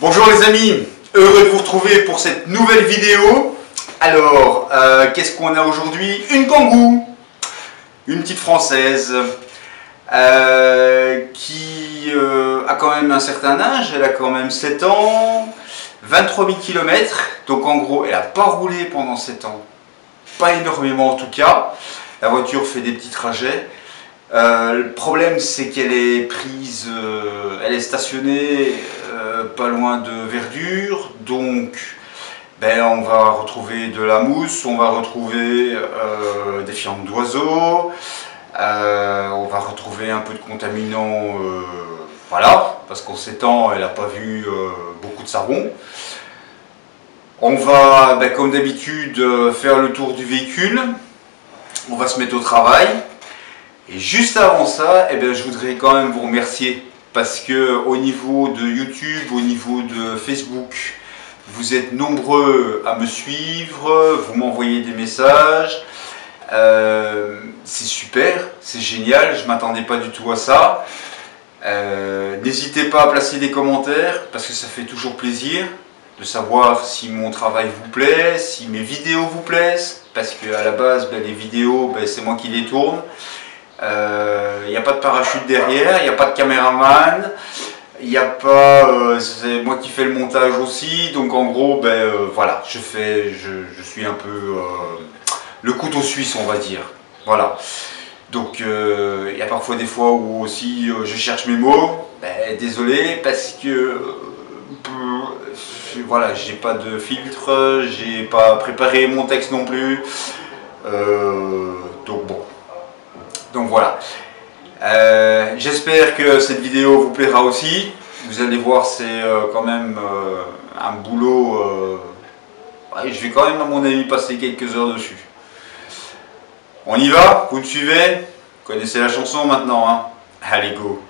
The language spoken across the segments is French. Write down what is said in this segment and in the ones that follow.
Bonjour les amis, heureux de vous retrouver pour cette nouvelle vidéo. Alors, qu'est-ce qu'on a aujourd'hui? Une Kangoo, une petite française qui a quand même un certain âge, elle a quand même 7 ans, 23 000 km, donc en gros elle n'a pas roulé pendant 7 ans, pas énormément en tout cas. La voiture fait des petits trajets. Le problème c'est qu'elle est prise, elle est stationnée pas loin de Verdure, donc on va retrouver de la mousse, on va retrouver des fientes d'oiseaux, on va retrouver un peu de contaminants, voilà, parce qu'en 7 ans elle n'a pas vu beaucoup de savon. On va, comme d'habitude, faire le tour du véhicule, on va se mettre au travail. Et juste avant ça, je voudrais quand même vous remercier parce que au niveau de YouTube, au niveau de Facebook, vous êtes nombreux à me suivre, vous m'envoyez des messages. C'est super, c'est génial, je ne m'attendais pas du tout à ça. N'hésitez pas à placer des commentaires parce que ça fait toujours plaisir de savoir si mon travail vous plaît, si mes vidéos vous plaisent, parce qu'à la base, les vidéos, c'est moi qui les tourne. Il n'y a pas de parachute derrière, il n'y a pas de caméraman, il n'y a pas, c'est moi qui fais le montage aussi, donc en gros, voilà, je suis un peu le couteau suisse, on va dire, voilà. Donc il y a parfois des fois où aussi je cherche mes mots, désolé, parce que voilà, j'ai pas de filtre, j'ai pas préparé mon texte non plus, donc bon. Donc voilà, j'espère que cette vidéo vous plaira aussi. Vous allez voir, c'est quand même un boulot, je vais quand même à mon avis passer quelques heures dessus. On y va? Vous me suivez? Vous connaissez la chanson maintenant, hein? Allez, go!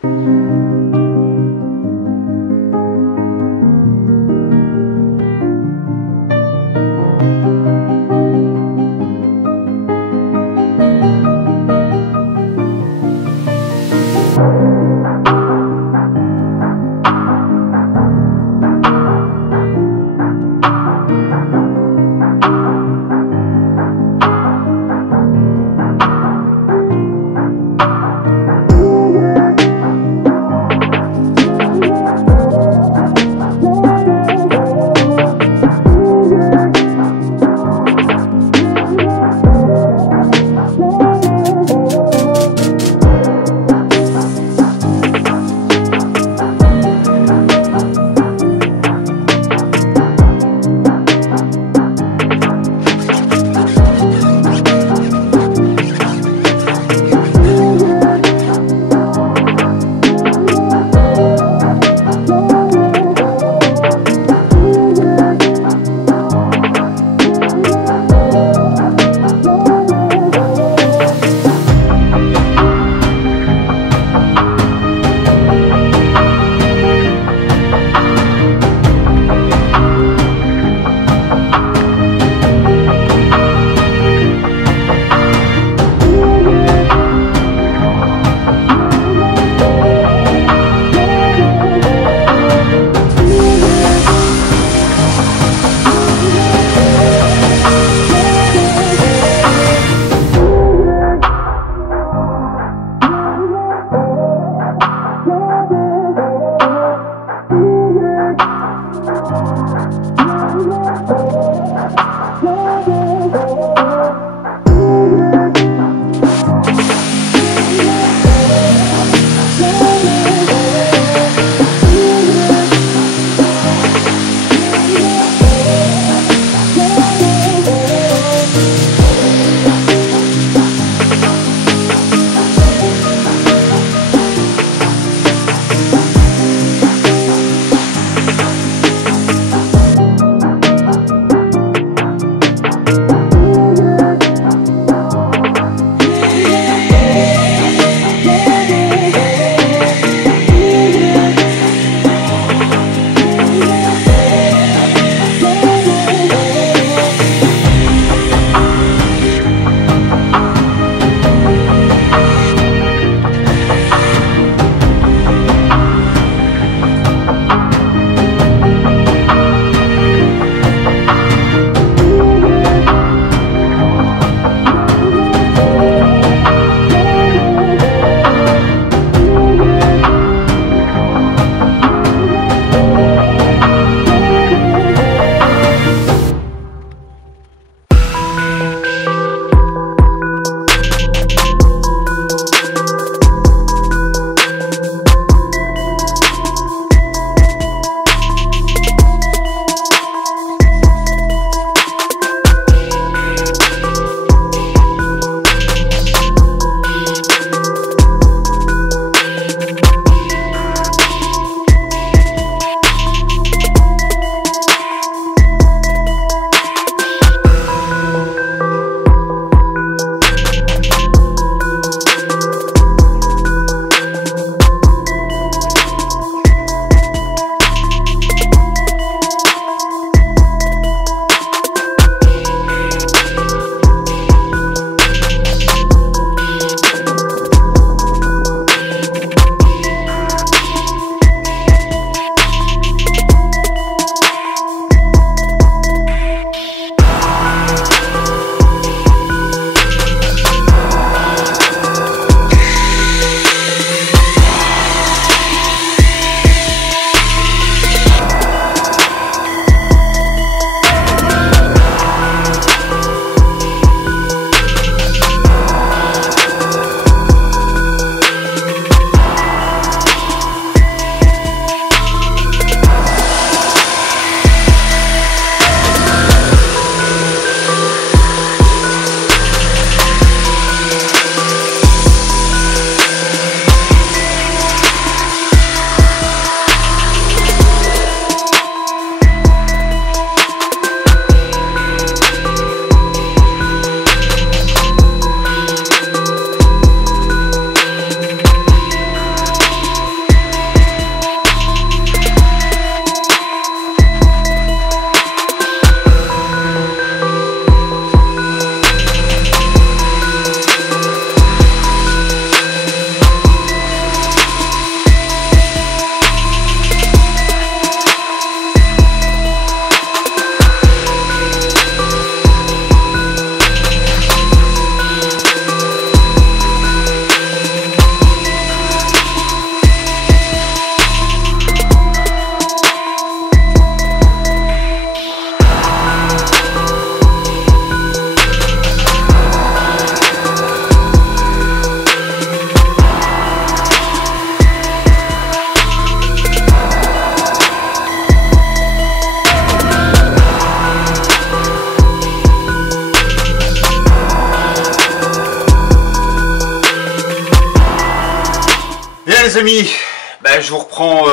Bien les amis, ben, je vous reprends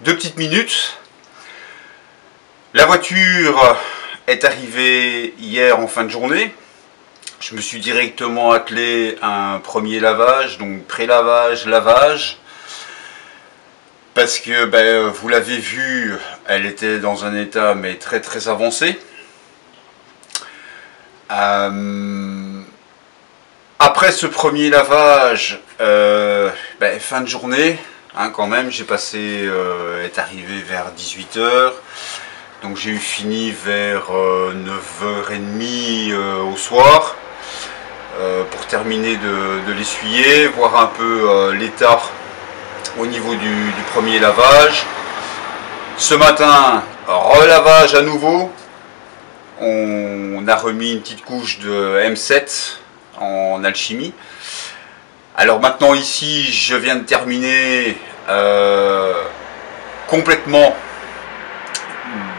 2 petites minutes. La voiture est arrivée hier en fin de journée. Je me suis directement attelé à un premier lavage, donc pré-lavage, lavage. Parce que ben, vous l'avez vu, elle était dans un état mais très très avancé. Après ce premier lavage, ben, fin de journée, hein, quand même, j'ai passé, est arrivé vers 18 h. Donc j'ai eu fini vers 9 h 30 au soir pour terminer de l'essuyer, voir un peu l'état au niveau du premier lavage. Ce matin, relavage à nouveau. On a remis une petite couche de M7 en alchimie. Alors maintenant ici, je viens de terminer complètement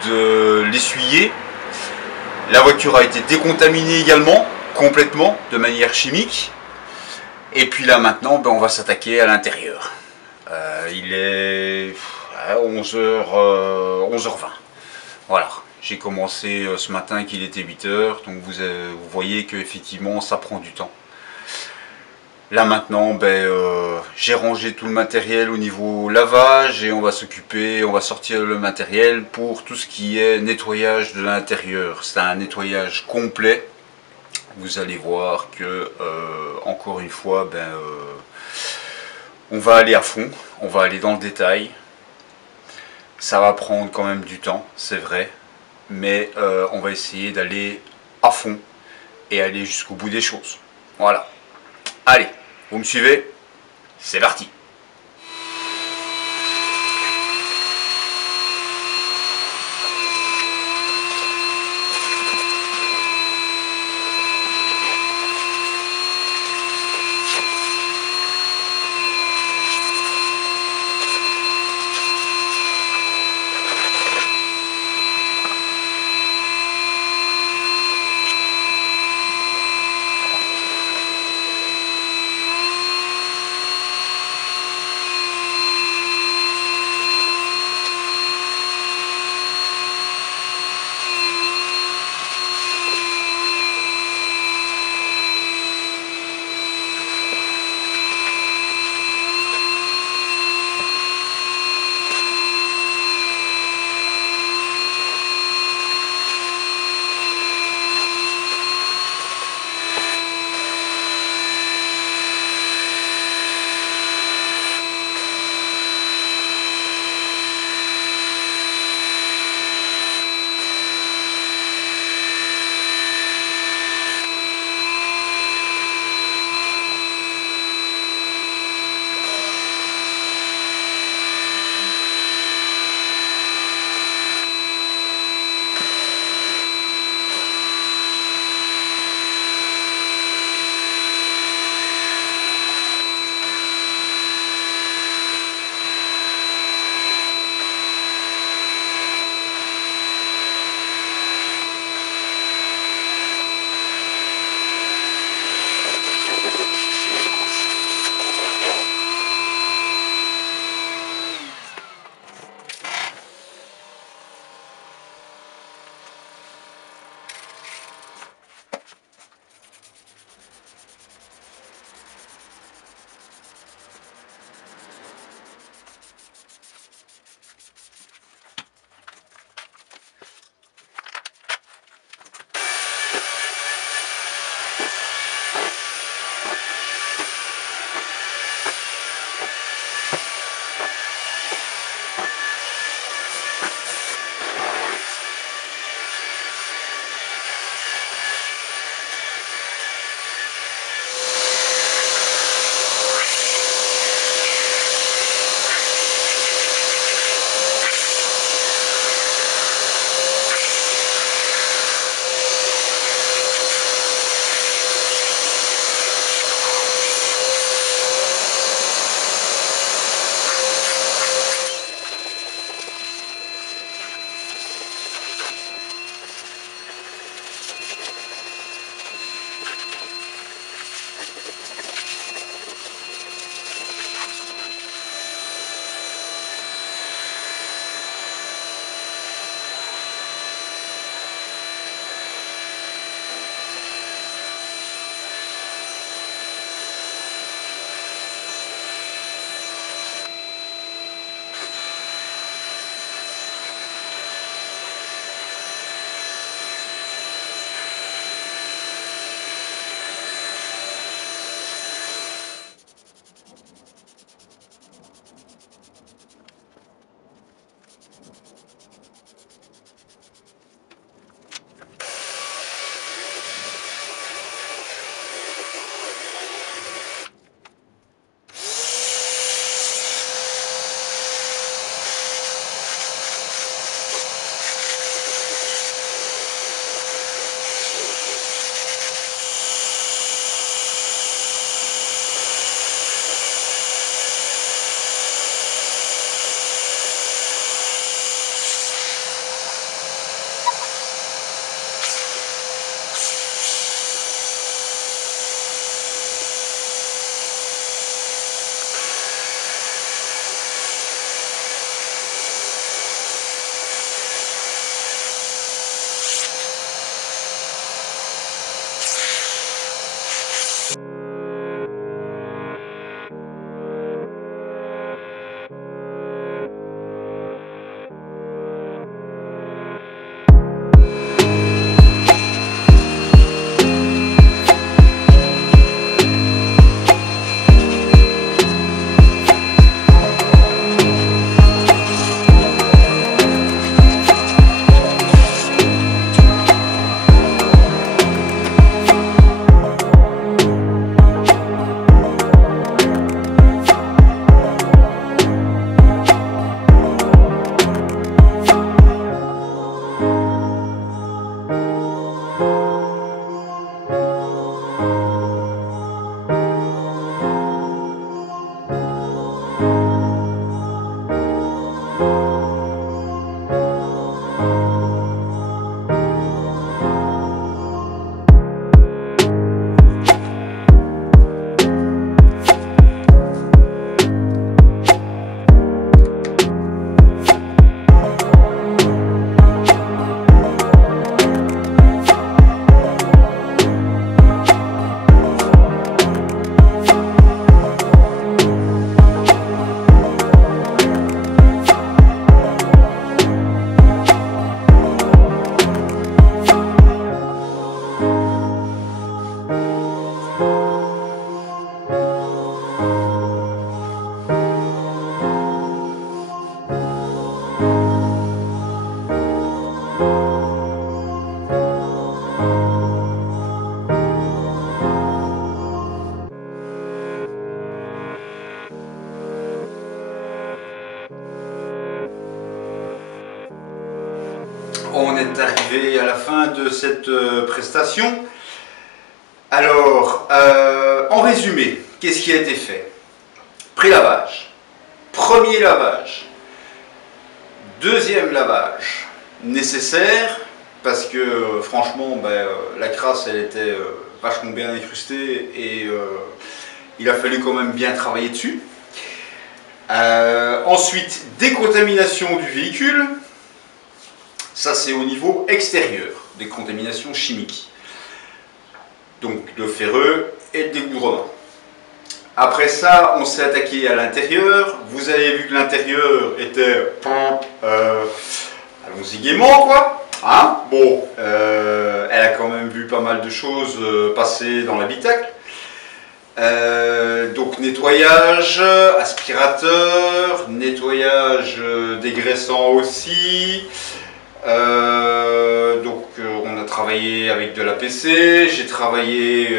de l'essuyer. La voiture a été décontaminée également, complètement, de manière chimique. Et puis là maintenant, ben, on va s'attaquer à l'intérieur. Il est 11h20. Voilà. J'ai commencé ce matin qu'il était 8 h, donc vous voyez qu'effectivement ça prend du temps. Là maintenant, ben, j'ai rangé tout le matériel au niveau lavage et on va s'occuper, on va sortir le matériel pour tout ce qui est nettoyage de l'intérieur. C'est un nettoyage complet. Vous allez voir que, encore une fois, ben, on va aller à fond, on va aller dans le détail. Ça va prendre quand même du temps, c'est vrai, mais on va essayer d'aller à fond et aller jusqu'au bout des choses. Voilà. Allez, vous me suivez? C'est parti. On est arrivé à la fin de cette prestation. Alors, en résumé, qu'est-ce qui a été fait? Pré-lavage, premier lavage, deuxième lavage nécessaire parce que franchement la crasse elle était vachement bien incrustée et il a fallu quand même bien travailler dessus. Ensuite, décontamination du véhicule, ça c'est au niveau extérieur, décontamination chimique, donc de ferreux et de dégoudronnant. Après ça, on s'est attaqué à l'intérieur. Vous avez vu que l'intérieur était... allons-y gaiement, quoi. Hein, bon, elle a quand même vu pas mal de choses passer dans l'habitacle. Donc nettoyage, aspirateur, nettoyage dégraissant aussi. Donc on a travaillé avec de l'APC, j'ai travaillé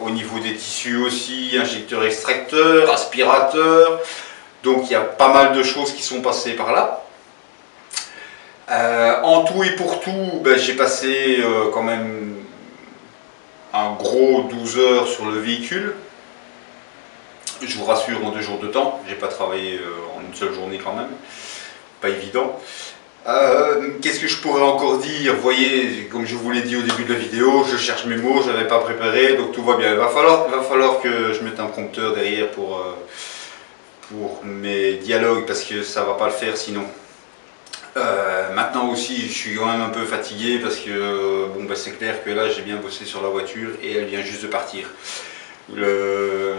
au niveau des tissus aussi, injecteur extracteur, aspirateur, donc il y a pas mal de choses qui sont passées par là. En tout et pour tout, j'ai passé quand même un gros 12 heures sur le véhicule. Je vous rassure, en 2 jours de temps, j'ai pas travaillé en une seule journée quand même, pas évident. Qu'est-ce que je pourrais encore dire? Vous voyez, comme je vous l'ai dit au début de la vidéo, je cherche mes mots, je n'avais pas préparé, donc tout va bien. Il va falloir que je mette un prompteur derrière pour mes dialogues, parce que ça va pas le faire sinon. Maintenant aussi, je suis quand même un peu fatigué, parce que c'est clair que là, j'ai bien bossé sur la voiture et elle vient juste de partir. Le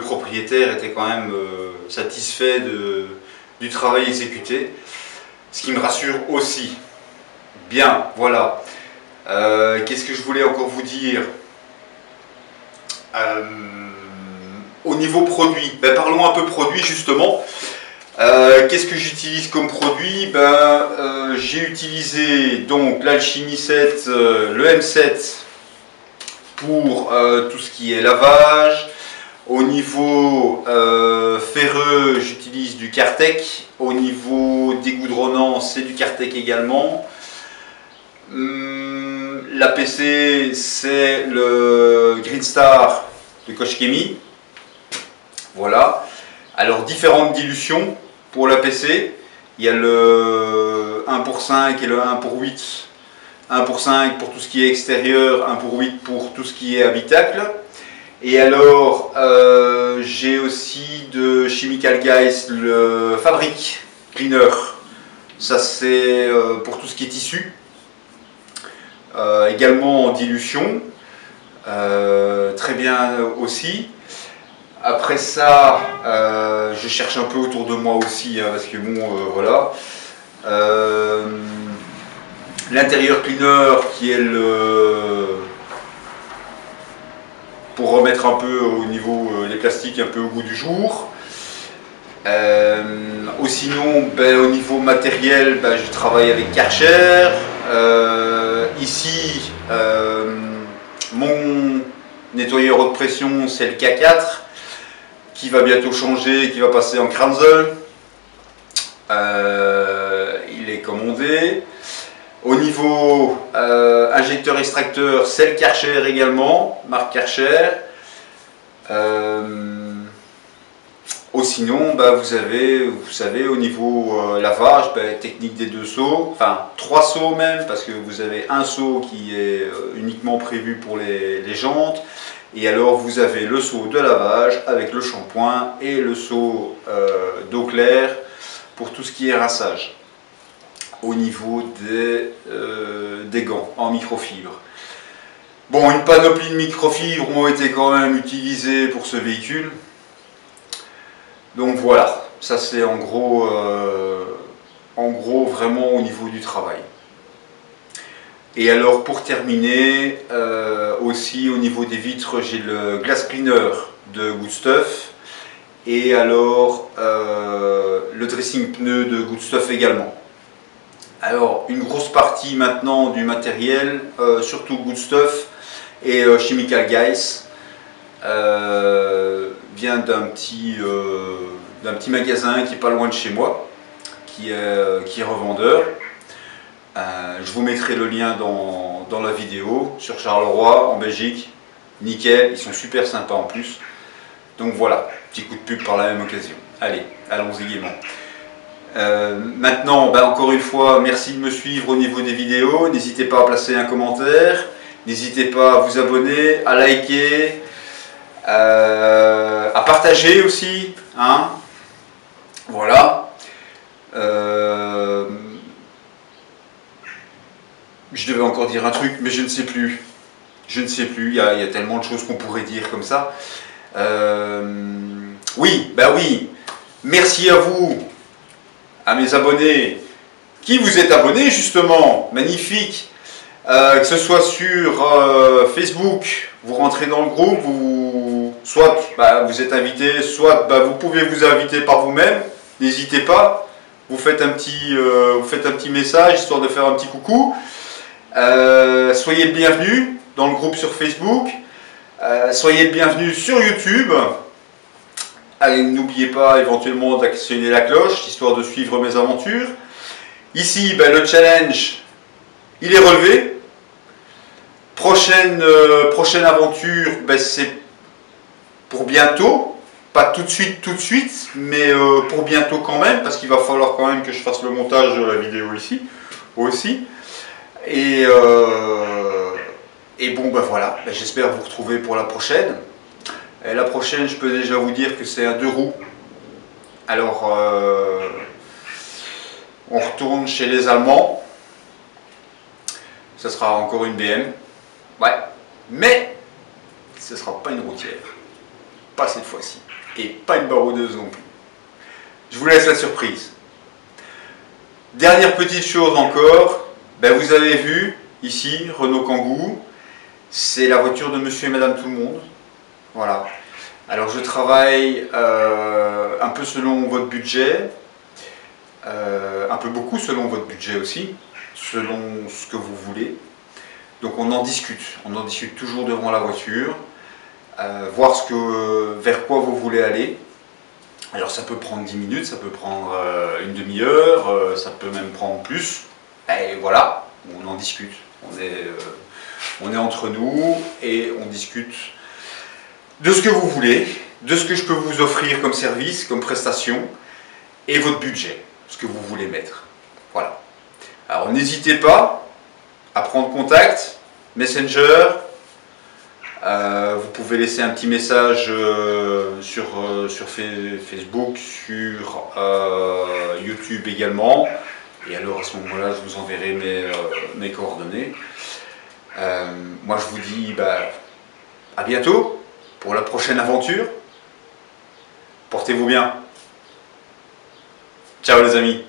propriétaire était quand même satisfait du travail exécuté. Ce qui me rassure aussi. Bien, voilà. Qu'est-ce que je voulais encore vous dire? Au niveau produit, parlons un peu produit justement. Qu'est-ce que j'utilise comme produit? J'ai utilisé donc l'Alchimie 7, le M7 pour tout ce qui est lavage. Au niveau ferreux, j'utilise du Cartec. Au niveau dégoudronnant, c'est du Cartec également. L'APC, c'est le Green Star de Koch-Chemie. Voilà. Alors, différentes dilutions pour l'APC. Il y a le 1 pour 5 et le 1 pour 8. 1 pour 5 pour tout ce qui est extérieur, 1 pour 8 pour tout ce qui est habitacle. Et alors, j'ai aussi de Chemical Guys le Fabric Cleaner. Ça, c'est pour tout ce qui est tissu. Également en dilution. Très bien aussi. Après ça, je cherche un peu autour de moi aussi, parce que bon, voilà. L'intérieur cleaner qui est pour remettre un peu au niveau les plastiques un peu au goût du jour. Ou sinon, au niveau matériel, je travaille avec Karcher. Ici, mon nettoyeur haute pression, c'est le K4 qui va bientôt changer, qui va passer en Kranzel. Il est commandé. Au niveau injecteur extracteur, c'est le Karcher également, marque Karcher. Ou sinon, vous savez, au niveau lavage, technique des 2 seaux, enfin 3 seaux même, parce que vous avez un seau qui est uniquement prévu pour les jantes, et alors vous avez le seau de lavage avec le shampoing et le seau d'eau claire pour tout ce qui est rinçage. Au niveau des gants en microfibre. Bon, une panoplie de microfibres ont été quand même utilisées pour ce véhicule. Donc voilà, ça c'est en gros vraiment au niveau du travail. Et alors pour terminer, aussi au niveau des vitres, j'ai le Glass Cleaner de Good Stuff. Et alors le dressing pneu de Good Stuff également. Alors, une grosse partie maintenant du matériel, surtout Good Stuff et Chemical Guys, vient d'un petit magasin qui est pas loin de chez moi, qui est revendeur. Je vous mettrai le lien dans la vidéo sur Charleroi, en Belgique. Nickel, ils sont super sympas en plus. Donc voilà, petit coup de pub par la même occasion. Allez, allons-y gaiement. Maintenant, encore une fois, merci de me suivre au niveau des vidéos. N'hésitez pas à placer un commentaire. N'hésitez pas à vous abonner, à liker, à partager aussi. Hein, voilà. Je devais encore dire un truc, mais je ne sais plus. Je ne sais plus, il y a tellement de choses qu'on pourrait dire comme ça. Oui, oui. Merci à vous, à mes abonnés, qui vous êtes abonnés justement. Magnifique. Que ce soit sur Facebook, vous rentrez dans le groupe, soit vous êtes invité, soit vous pouvez vous inviter par vous-même. N'hésitez pas. Vous faites un petit message histoire de faire un petit coucou. Soyez le bienvenu dans le groupe sur Facebook. Soyez le bienvenu sur YouTube. N'oubliez pas éventuellement d'actionner la cloche, histoire de suivre mes aventures. Ici, le challenge, il est relevé. Prochaine aventure, c'est pour bientôt. Pas tout de suite, mais pour bientôt quand même, parce qu'il va falloir quand même que je fasse le montage de la vidéo ici, aussi. Et bon, voilà, j'espère vous retrouver pour la prochaine. Et la prochaine, je peux déjà vous dire que c'est un 2 roues. Alors, on retourne chez les Allemands. Ce sera encore une BM. Ouais, mais ce ne sera pas une routière. Pas cette fois-ci. Et pas une baroudeuse non plus. Je vous laisse la surprise. Dernière petite chose encore. Vous avez vu, ici, Renault Kangoo. C'est la voiture de monsieur et madame tout le monde. Voilà. Alors je travaille un peu selon votre budget, un peu beaucoup selon votre budget aussi, selon ce que vous voulez. Donc on en discute toujours devant la voiture, voir vers quoi vous voulez aller. Alors ça peut prendre 10 minutes, ça peut prendre une demi-heure, ça peut même prendre plus. Et voilà, on en discute. On est entre nous et on discute de ce que vous voulez, de ce que je peux vous offrir comme service, comme prestation, et votre budget, ce que vous voulez mettre. Voilà. Alors n'hésitez pas à prendre contact, Messenger, vous pouvez laisser un petit message sur Facebook, sur YouTube également, et alors à ce moment-là je vous enverrai mes coordonnées. Moi je vous dis à bientôt pour la prochaine aventure. Portez-vous bien. Ciao les amis.